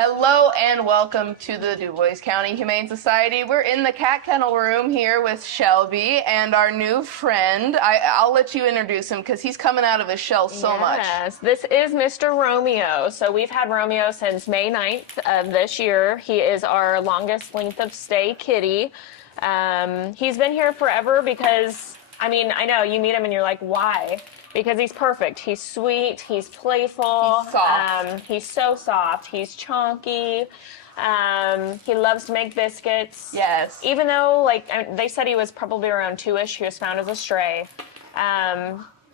Hello and welcome to the Dubois County Humane Society. We're in the cat kennel room here with Shelby and our new friend. I'll let you introduce him because he's coming out of his shell so much. Yes, this is Mr. Romeo. So we've had Romeo since May 9th of this year. He is our longest length of stay kitty. He's been here forever because, I know you meet him and you're like, why? Because he's perfect. He's sweet. He's playful. He's soft. He's so soft. He's chunky. He loves to make biscuits. Yes. Even though, they said he was probably around 2-ish, he was found as a stray.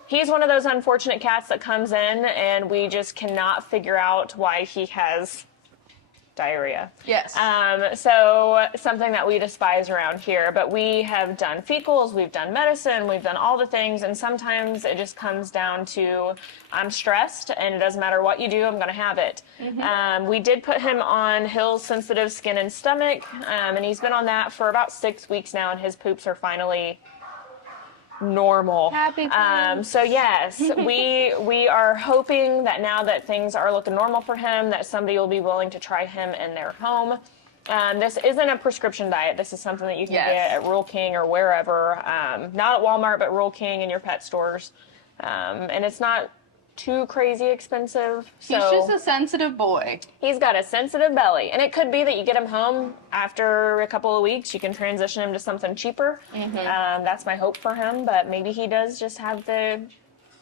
He's one of those unfortunate cats that comes in and we just cannot figure out why he has diarrhea. Yes. So something that we despise around here, but we have done fecals, we've done medicine, we've done all the things, and sometimes it just comes down to I'm stressed and it doesn't matter what you do, I'm going to have it. Mm-hmm. We did put him on Hill's sensitive skin and stomach, and he's been on that for about 6 weeks now, and his poops are finally normal. Happy so yes, we are hoping that now that things are looking normal for him, that somebody will be willing to try him in their home. This isn't a prescription diet. This is something that you can get at Rural King or wherever. Not at Walmart, but Rural King and your pet stores. And it's not too crazy expensive. So he's just a sensitive boy. He's got a sensitive belly. And it could be that you get him home after a couple of weeks. You can transition him to something cheaper. Mm-hmm. That's my hope for him. But maybe he does just have the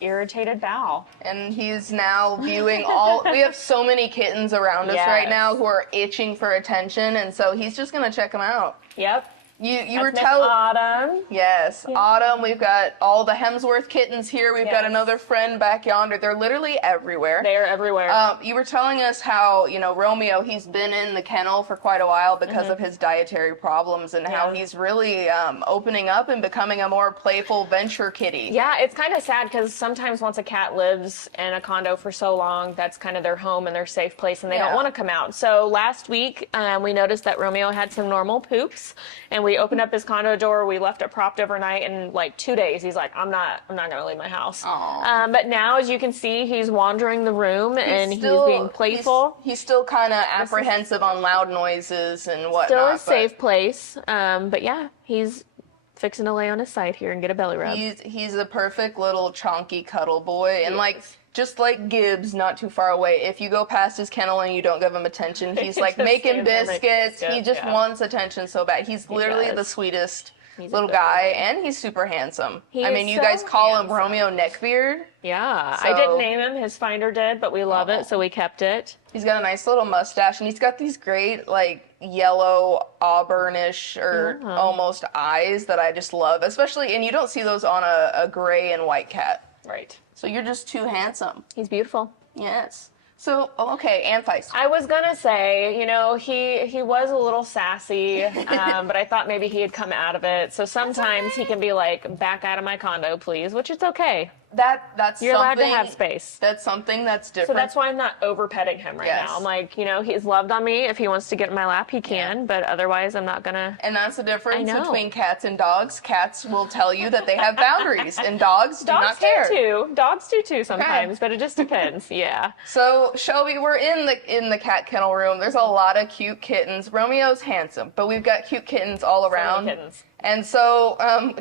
irritated bowel. And he's now viewing all... We have so many kittens around us right now who are itching for attention. And so he's just going to check them out. Yep. You were telling Autumn. Yes, yeah. Autumn. We've got all the Hemsworth kittens here. We've got another friend back yonder. They're literally everywhere. They're everywhere. You were telling us how, Romeo, he's been in the kennel for quite a while because of his dietary problems and how he's really opening up and becoming a more playful venture kitty. Yeah, it's kind of sad because sometimes once a cat lives in a condo for so long, that's kind of their home and their safe place and they don't want to come out. So last week, we noticed that Romeo had some normal poops and we opened up his condo door. We left it propped overnight, and like 2 days, he's like, "I'm not going to leave my house." But now, as you can see, he's wandering the room and he's being playful. He's still kind of apprehensive on loud noises and whatnot. Still a safe place. But yeah, he's fixing to lay on his side here and get a belly rub. He's a perfect little chonky cuddle boy, and just like Gibbs, not too far away, if you go past his kennel and you don't give him attention, he's like making biscuits. He just wants attention so bad. He's literally the sweetest little guy, and he's super handsome. You guys call him Romeo Neckbeard. Yeah, I didn't name him. His finder did, but we love it, so we kept it. He's got a nice little mustache, and he's got these great, yellow, auburnish, or almost eyes that I just love, especially, and you don't see those on a gray and white cat. Right. So you're just too handsome. He's beautiful. Yes. So, okay, and feisty. I was going to say, he was a little sassy, but I thought maybe he had come out of it. So sometimes he can be like, back out of my condo, please, which is okay. That's You're allowed to have space. That's something that's different. So that's why I'm not over petting him right now. I'm like, he's loved on me. If he wants to get in my lap, he can, but otherwise I'm not gonna. And that's the difference between cats and dogs. Cats will tell you that they have boundaries, and dogs do not care. Dogs do too sometimes, but it just depends. Yeah. So Shelby, we're in the cat kennel room. There's a lot of cute kittens. Romeo's handsome, but we've got cute kittens all around. Kittens. And so,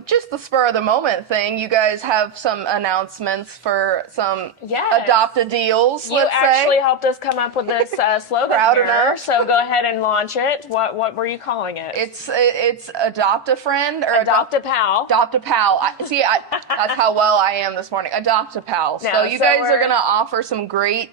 just the spur of the moment thing, you guys have some announcements for some adopt-a deals, You actually helped us come up with this slogan Proud here, enough. so go ahead and launch it. What were you calling it? It's adopt a friend or adopt a pal. Adopt a pal. That's how well I am this morning. Adopt a pal. So you guys are gonna offer some great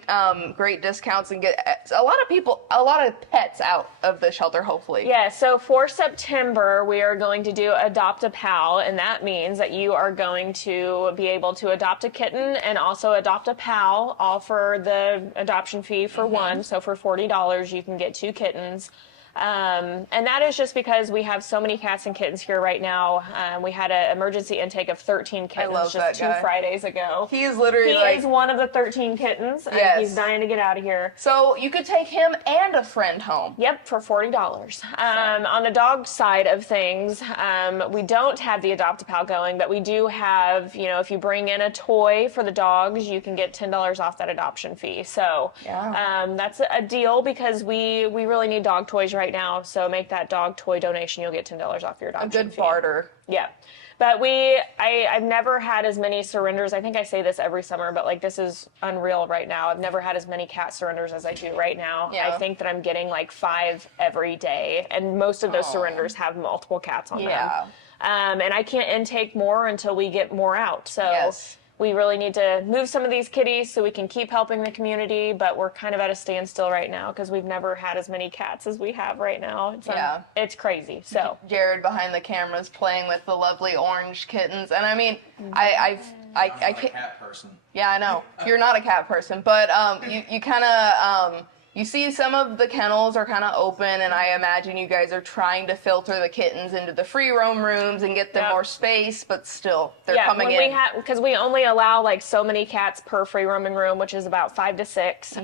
discounts and get a lot of pets out of the shelter, hopefully. Yeah. So for September, we are going to do adopt a pal, and that means that you are going to be able to adopt a kitten and also adopt a pal, all for the adoption fee for one. So for $40, you can get 2 kittens. And that is just because we have so many cats and kittens here right now. We had an emergency intake of 13 kittens just 2 Fridays ago. He is literally He is one of the 13 kittens. Yes. And he's dying to get out of here. So you could take him and a friend home. Yep, for $40. On the dog side of things, we don't have the Adopt-A-Pal going, but we do have, if you bring in a toy for the dogs, you can get $10 off that adoption fee. So that's a deal because we really need dog toys right now. So make that dog toy donation, you'll get $10 off your adoption fee. A good barter. Yeah. But I've never had as many surrenders. I think I say this every summer, but like this is unreal right now. I've never had as many cat surrenders as I do right now. Yeah. I think that I'm getting like 5 every day, and most of those surrenders have multiple cats on them. And I can't intake more until we get more out. So we really need to move some of these kitties so we can keep helping the community, but we're kind of at a standstill right now because we've never had as many cats as we have right now. It's crazy. So Jared behind the cameras playing with the lovely orange kittens, and I mean, I can't. A cat person. Yeah, I know you're not a cat person, but you kind of you see some of the kennels are kind of open, and I imagine you guys are trying to filter the kittens into the free roam rooms and get them more space, but still, they're coming in. Because we only allow like so many cats per free roaming room, which is about 5 to 6.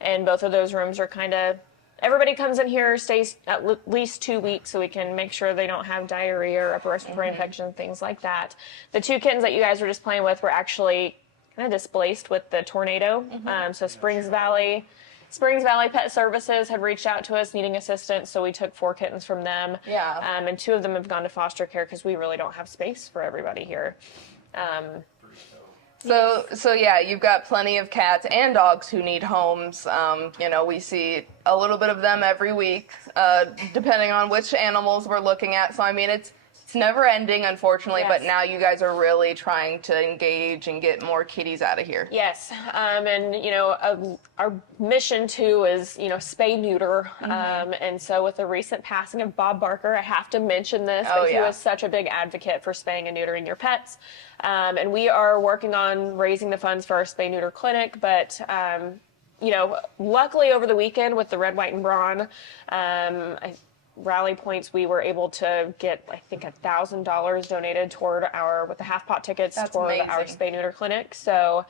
And both of those rooms are kind of, everybody comes in here, stays at least 2 weeks so we can make sure they don't have diarrhea or upper respiratory infection, things like that. The 2 kittens that you guys were just playing with were actually kind of displaced with the tornado. So Springs Valley Pet Services had reached out to us needing assistance, so we took 4 kittens from them. And 2 of them have gone to foster care because we really don't have space for everybody here. So yeah, you've got plenty of cats and dogs who need homes. We see a little bit of them every week, depending on which animals we're looking at. So I mean, it's never ending, unfortunately, but now you guys are really trying to engage and get more kitties out of here. Yes, and our mission too is spay neuter, and so with the recent passing of Bob Barker, I have to mention this. But he was such a big advocate for spaying and neutering your pets, and we are working on raising the funds for our spay neuter clinic. But luckily over the weekend with the red, white, and brawn, rally points, we were able to get, I think, $1,000 donated toward with the half pot tickets toward our spay neuter clinic. So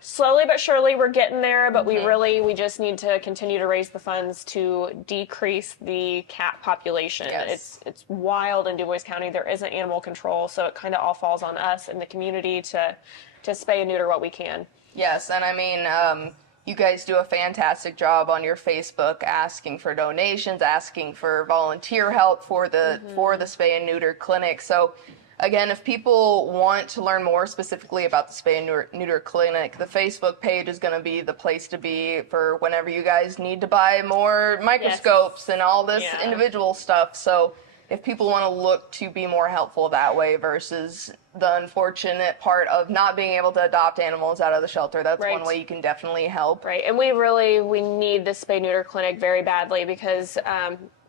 slowly but surely we're getting there, but we just need to continue to raise the funds to decrease the cat population. It's wild in Dubois County. There isn't animal control, so it kind of all falls on us and the community to spay and neuter what we can. Yes, and I mean, you guys do a fantastic job on your Facebook asking for donations, asking for volunteer help for the spay and neuter clinic. So again, if people want to learn more specifically about the spay and neuter clinic, the Facebook page is going to be the place to be for whenever you guys need to buy more microscopes and all this individual stuff. So if people want to look to be more helpful that way versus the unfortunate part of not being able to adopt animals out of the shelter, that's one way you can definitely help. Right, and we need the spay neuter clinic very badly because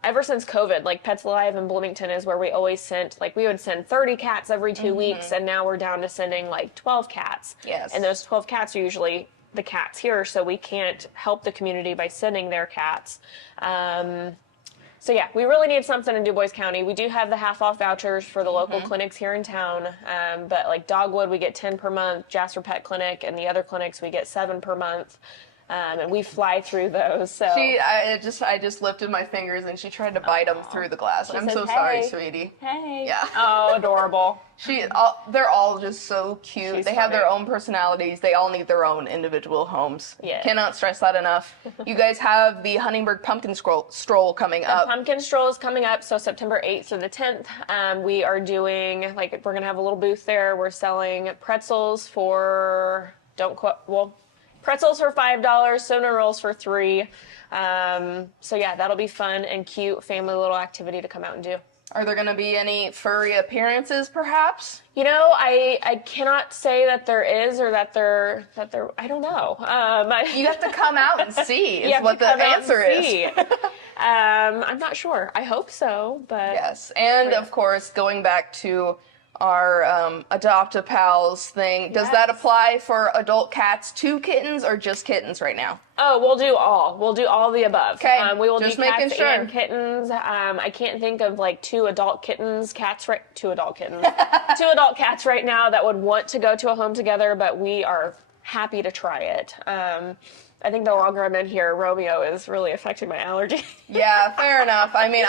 ever since COVID, like Pets Alive in Bloomington is where we always sent, like we would send 30 cats every 2 weeks, and now we're down to sending like 12 cats. Yes. And those 12 cats are usually the cats here, so we can't help the community by sending their cats. So yeah, we really need something in Dubois County. We do have the half-off vouchers for the local clinics here in town, but like Dogwood, we get 10 per month, Jasper Pet Clinic, and the other clinics we get 7 per month. And we fly through those. So I just lifted my fingers and she tried to bite them through the glass. I'm so sorry, sweetie. Hey. Yeah. Oh, adorable. They're all just so cute. She's they have funny. their own personalities. They all need their own individual homes. Yeah. Cannot stress that enough. You guys have the Huntingburg Pumpkin Stroll coming up. The Pumpkin Stroll is coming up, so September 8th through the 10th. We are doing, we're going to have a little booth there. We're selling pretzels for, pretzels for $5, cinnamon rolls for $3. So yeah, that'll be fun and cute family little activity to come out and do. Are there going to be any furry appearances, perhaps? I cannot say that there is or that there. I don't know. You have to come out and see. Is what the answer is. I'm not sure. I hope so, but yes. And of course, going back to our Adopt-A-Pals thing. Does that apply for adult cats to kittens or just kittens right now? Oh, we'll do all. We'll do all the above. Okay, we will just do cats making sure. and kittens. I can't think of like two adult cats right now that would want to go to a home together, but we are happy to try it. I think the longer I'm in here, Romeo is really affecting my allergy. Yeah, fair enough. I mean,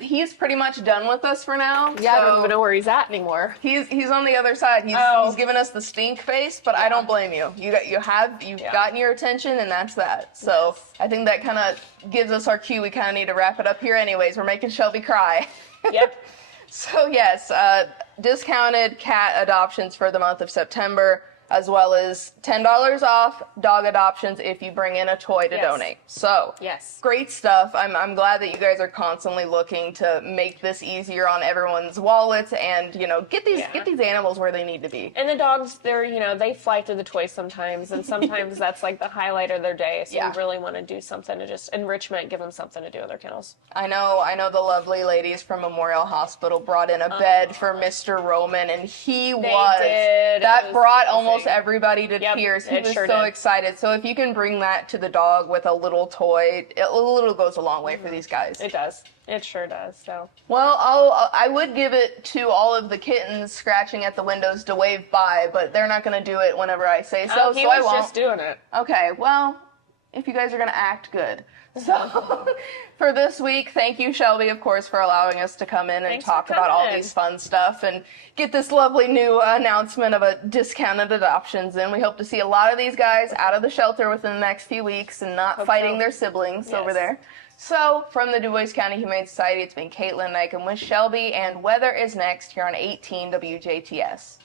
he's pretty much done with us for now. Yeah, I don't even know where he's at anymore. He's on the other side. He's given us the stink face, but I don't blame you. You've gotten your attention, and that's that. So I think that kind of gives us our cue. We kind of need to wrap it up here anyways. We're making Shelby cry. Yep. So yes, discounted cat adoptions for the month of September, as well as $10 off dog adoptions if you bring in a toy to donate. So, great stuff. I'm glad that you guys are constantly looking to make this easier on everyone's wallets and, get these animals where they need to be. And the dogs, they fly through the toys sometimes, and sometimes that's like the highlight of their day. So we really want to do something to just enrichment, give them something to do with their kennels. I know the lovely ladies from Memorial Hospital brought in a bed for Mr. Roman, and that brought almost everybody to tears. He was so excited. So if you can bring that to the dog with a little toy, a little goes a long way for these guys. It does. It sure does. So. Well, I would give it to all of the kittens scratching at the windows to wave bye, but they're not going to do it whenever I say so. He was just doing it. Okay. Well, if you guys are going to act good. So, for this week, thank you, Shelby, of course, for allowing us to come in and talk about all these fun stuff and get this lovely new announcement of a discounted adoptions. And we hope to see a lot of these guys out of the shelter within the next few weeks and not fighting their siblings over there. So, from the Dubois County Humane Society, it's been Kaitlyn Neukam with Shelby, and weather is next here on 18 WJTS.